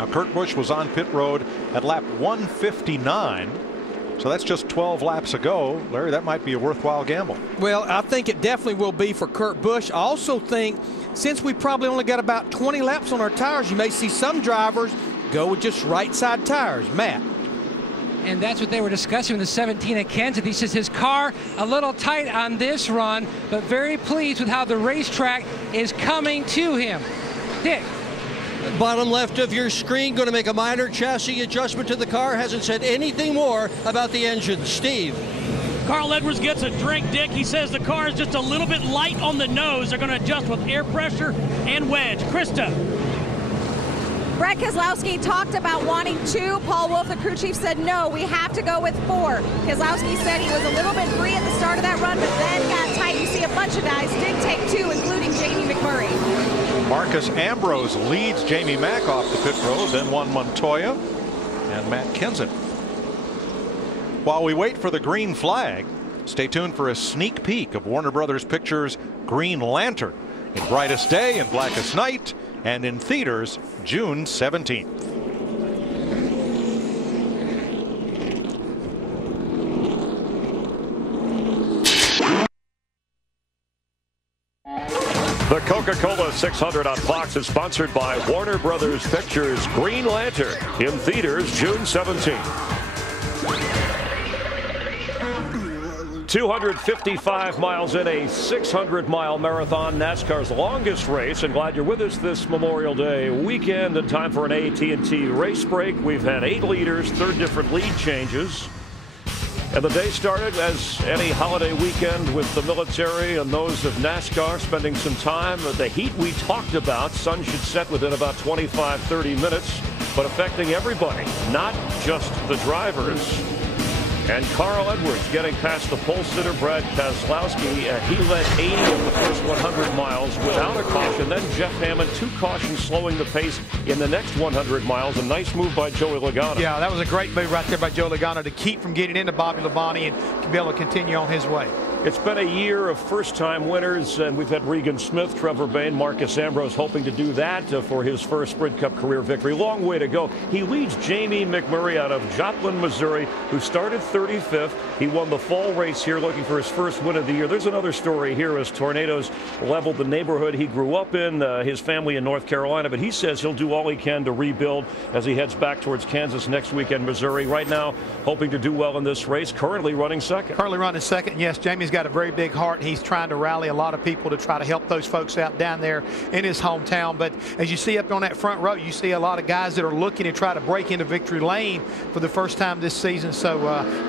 Now, Kurt Busch was on pit road at lap 159. So that's just 12 laps ago. Larry, that might be a worthwhile gamble. Well, I think it definitely will be for Kurt Busch. I also think since we probably only got about 20 laps on our tires, you may see some drivers go with just right side tires. Matt. And that's what they were discussing with the 17 at Kansas. He says his car a little tight on this run, but very pleased with how the racetrack is coming to him. Dick. Bottom left of your screen, going to make a minor chassis adjustment to the car. Hasn't said anything more about the engine. Steve. Carl Edwards gets a drink, Dick. He says the car is just a little bit light on the nose. They're going to adjust with air pressure and wedge. Krista. Brett Keselowski talked about wanting 2. Paul Wolf, the crew chief, said no, we have to go with 4. Keselowski said he was a little bit free at the start of that run, but then got tight. You see a bunch of guys did take 2, including Jamie McMurray. Marcus Ambrose leads Jamie Mack off the pit road, then Juan Montoya and Matt Kenseth. While we wait for the green flag, stay tuned for a sneak peek of Warner Brothers Pictures' Green Lantern in brightest day and blackest night, and in theaters June 17th. The Coca-Cola 600 on Fox is sponsored by Warner Brothers Pictures' Green Lantern in theaters June 17th. 255 miles in a 600-mile marathon, NASCAR's longest race, and glad you're with us this Memorial Day weekend and time for an AT&T race break. We've had 8 leaders, 3 different lead changes. And the day started as any holiday weekend with the military and those of NASCAR spending some time. The heat we talked about, sun should set within about 25-30 minutes, but affecting everybody, not just the drivers. And Carl Edwards getting past the pole sitter Brad Keselowski. He led 80 of the first 100 miles without a caution. Then Jeff Hammond, 2 cautions slowing the pace in the next 100 miles. A nice move by Joey Logano. Yeah, that was a great move right there by Joe Logano to keep from getting into Bobby Labonte and be able to continue on his way. It's been a year of first-time winners, and we've had Regan Smith, Trevor Bayne, Marcus Ambrose hoping to do that for his first Sprint Cup career victory. Long way to go. He leads Jamie McMurray out of Joplin, Missouri, who started 35th. He won the fall race here looking for his first win of the year. There's another story here as tornadoes leveled the neighborhood he grew up in, his family in North Carolina, but he says he'll do all he can to rebuild as he heads back towards Kansas next weekend, Missouri. Right now, hoping to do well in this race, currently running second. Currently running second, yes, Jamie's got a very big heart. He's trying to rally a lot of people to try to help those folks out down there in his hometown. But as you see up on that front row, you see a lot of guys that are looking to try to break into victory lane for the first time this season. So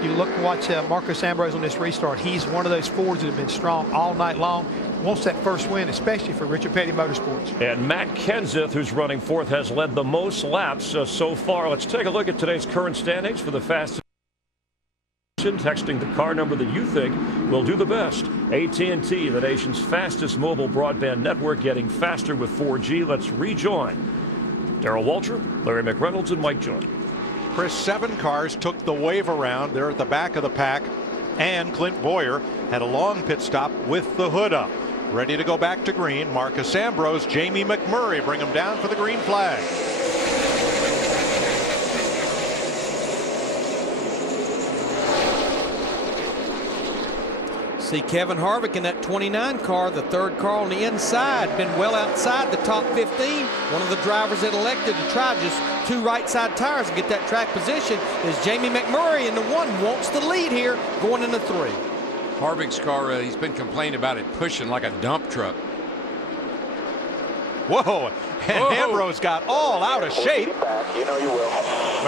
you look and watch Marcus Ambrose on this restart. He's one of those Fords that have been strong all night long. Wants that first win, especially for Richard Petty Motorsports. And Matt Kenseth, who's running 4th, has led the most laps so far. Let's take a look at today's current standings for the fastest. Texting the car number that you think will do the best. AT&T, the nation's fastest mobile broadband network, getting faster with 4G. Let's rejoin Darrell Waltrip, Larry McReynolds, and Mike Joy. Chris, 7 cars took the wave around. They're at the back of the pack, and Clint Boyer had a long pit stop with the hood up. Ready to go back to green. Marcus Ambrose, Jamie McMurray bring him down for the green flag. See Kevin Harvick in that 29 car, the 3rd car on the inside, been well outside the top 15. One of the drivers that elected to try just 2 right side tires to get that track position is Jamie McMurray, and the 1 wants the lead here going into 3. Harvick's car, he's been complaining about it pushing like a dump truck. Whoa, and Ambrose got all out of shape. You know you will.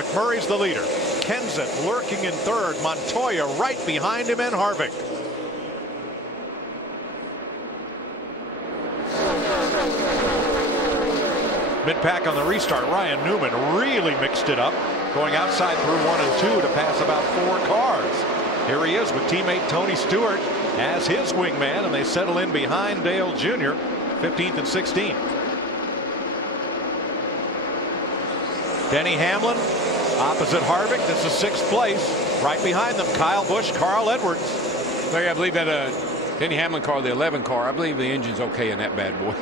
McMurray's the leader. Kenseth lurking in 3rd. Montoya right behind him, and Harvick. Mid-pack on the restart, Ryan Newman really mixed it up, going outside through 1 and 2 to pass about 4 cars. Here he is with teammate Tony Stewart as his wingman, and they settle in behind Dale Jr., 15th and 16th. Denny Hamlin opposite Harvick. This is 6th place. Right behind them, Kyle Busch, Carl Edwards. Larry, I believe that Denny Hamlin car, the 11 car, I believe the engine's okay in that bad boy.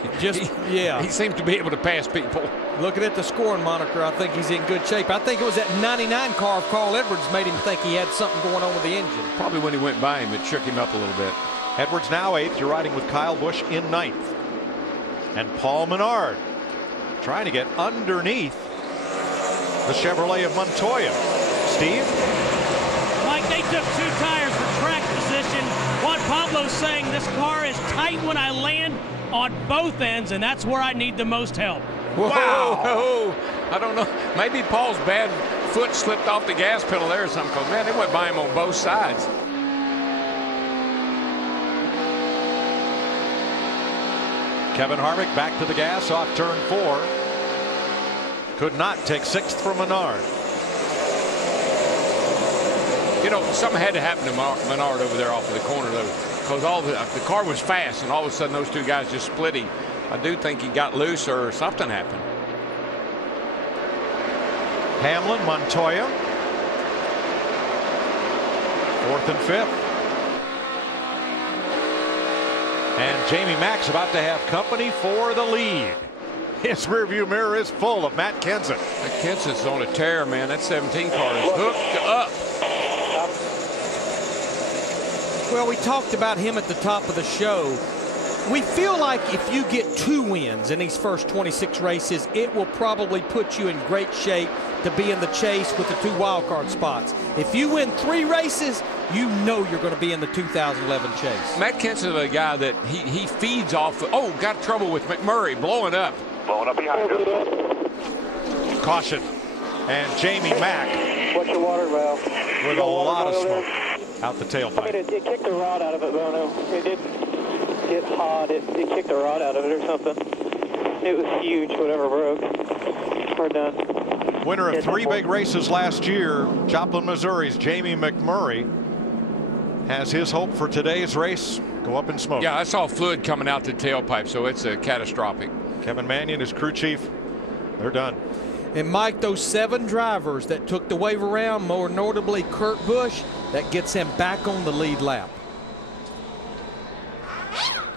Yeah. He seems to be able to pass people. Looking at the scoring monitor, I think he's in good shape. I think it was that 99 car of Carl Edwards made him think he had something going on with the engine. Probably when he went by him, it shook him up a little bit. Edwards now 8th. You're riding with Kyle Busch in 9th. And Paul Menard trying to get underneath the Chevrolet of Montoya. Steve? Mike, they took 2 tires for track position. Juan Pablo's saying this car is tight when I land on both ends, and that's where I need the most help. Wow. I don't know. Maybe Paul's bad foot slipped off the gas pedal there or something, because, man, they went by him on both sides. Kevin Harvick back to the gas off turn 4. Could not take 6th from Menard. You know, something had to happen to Menard over there off of the corner, though, because the car was fast, and all of a sudden those 2 guys just split him. I do think he got loose or something happened. Hamlin, Montoya. 4th and 5th. And Jamie Mack's about to have company for the lead. His rearview mirror is full of Matt Kenseth. Matt Kenseth's on a tear, man. That 17 car is hooked up. Well, we talked about him at the top of the show. We feel like if you get 2 wins in these first 26 races, it will probably put you in great shape to be in the chase with the 2 wildcard spots. If you win 3 races, you know you're going to be in the 2011 chase. Matt Kenseth is a guy that he feeds off. Oh, got trouble with McMurray blowing up. Blowing up behind us. Caution. And Jamie Mack. Watch your water valve. With a lot of smoke out the tailpipe. I mean, it kicked the rod out of it, Bono. It didn't get hot. It kicked the rod out of it or something. It was huge, whatever broke. We're done. Winner of 3 big races last year, Joplin, Missouri's Jamie McMurray has his hope for today's race go up in smoke. Yeah, I saw fluid coming out the tailpipe, so it's a catastrophic. Kevin Mannion, his crew chief, they're done. And Mike, those 7 drivers that took the wave around, more notably Kurt Busch, that gets him back on the lead lap.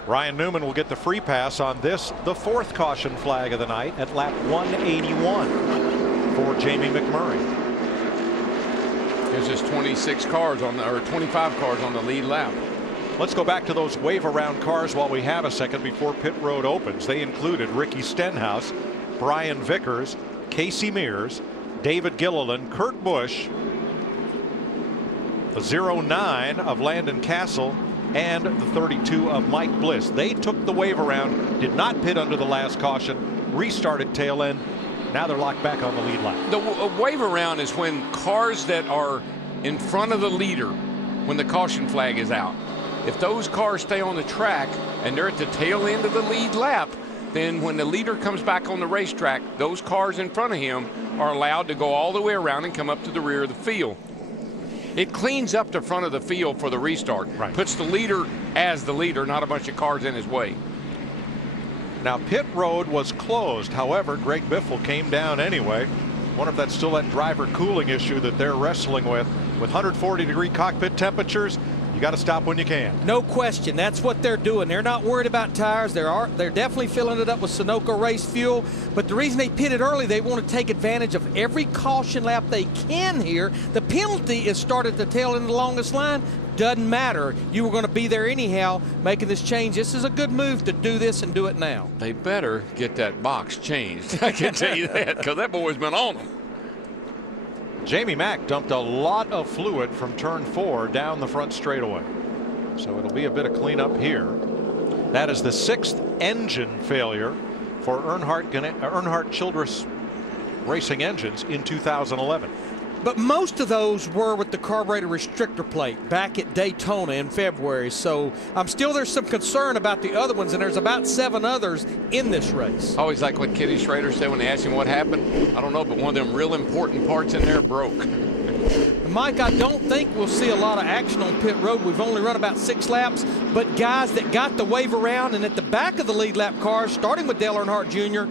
Ryan Newman will get the free pass on this, the 4th caution flag of the night at lap 181 for Jamie McMurray. There's just 26 cars on the, or 25 cars on the lead lap. Let's go back to those wave around cars while we have a second before pit road opens. They included Ricky Stenhouse, Brian Vickers, Casey Mears, David Gilliland, Kurt Busch, the 09 of Landon Castle, and the 32 of Mike Bliss. They took the wave around, did not pit under the last caution, restarted tail end. Now they're locked back on the lead lap. The wave around is when cars that are in front of the leader when the caution flag is out. If those cars stay on the track and they're at the tail end of the lead lap, then when the leader comes back on the racetrack, those cars in front of him are allowed to go all the way around and come up to the rear of the field. It cleans up the front of the field for the restart. Right. Puts the leader as the leader, not a bunch of cars in his way. Now pit road was closed. However, Greg Biffle came down anyway. Wonder if that's still that driver cooling issue that they're wrestling with 140-degree cockpit temperatures. You got to stop when you can. No question. That's what they're doing. They're not worried about tires. They're definitely filling it up with Sunoco race fuel. But the reason they pitted early, they want to take advantage of every caution lap they can here. The penalty is start at the tail end of the longest line. Doesn't matter. You were going to be there anyhow making this change. This is a good move to do this and do it now. They better get that box changed. I can tell you that, because that boy's been on them. Jamie Mack dumped a lot of fluid from turn 4 down the front straightaway. So it'll be a bit of cleanup here. That is the 6th engine failure for Earnhardt Childress Racing engines in 2011. But most of those were with the carburetor restrictor plate back at Daytona in February. So there's some concern about the other ones, and there's about 7 others in this race. I always like what Kitty Schrader said when they asked him what happened. I don't know, but one of them real important parts in there broke. Mike, I don't think we'll see a lot of action on pit road. We've only run about 6 laps, but guys that got the wave around and at the back of the lead lap cars, starting with Dale Earnhardt Jr.,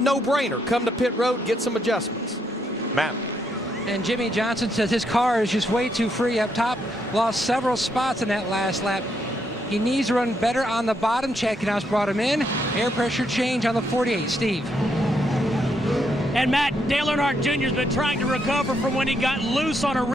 no-brainer. Come to pit road, get some adjustments. Matt. And Jimmy Johnson says his car is just way too free up top. Lost several spots in that last lap. He needs to run better on the bottom. Chad Knaus brought him in. Air pressure change on the 48. Steve. And Matt, Dale Earnhardt Jr. has been trying to recover from when he got loose on a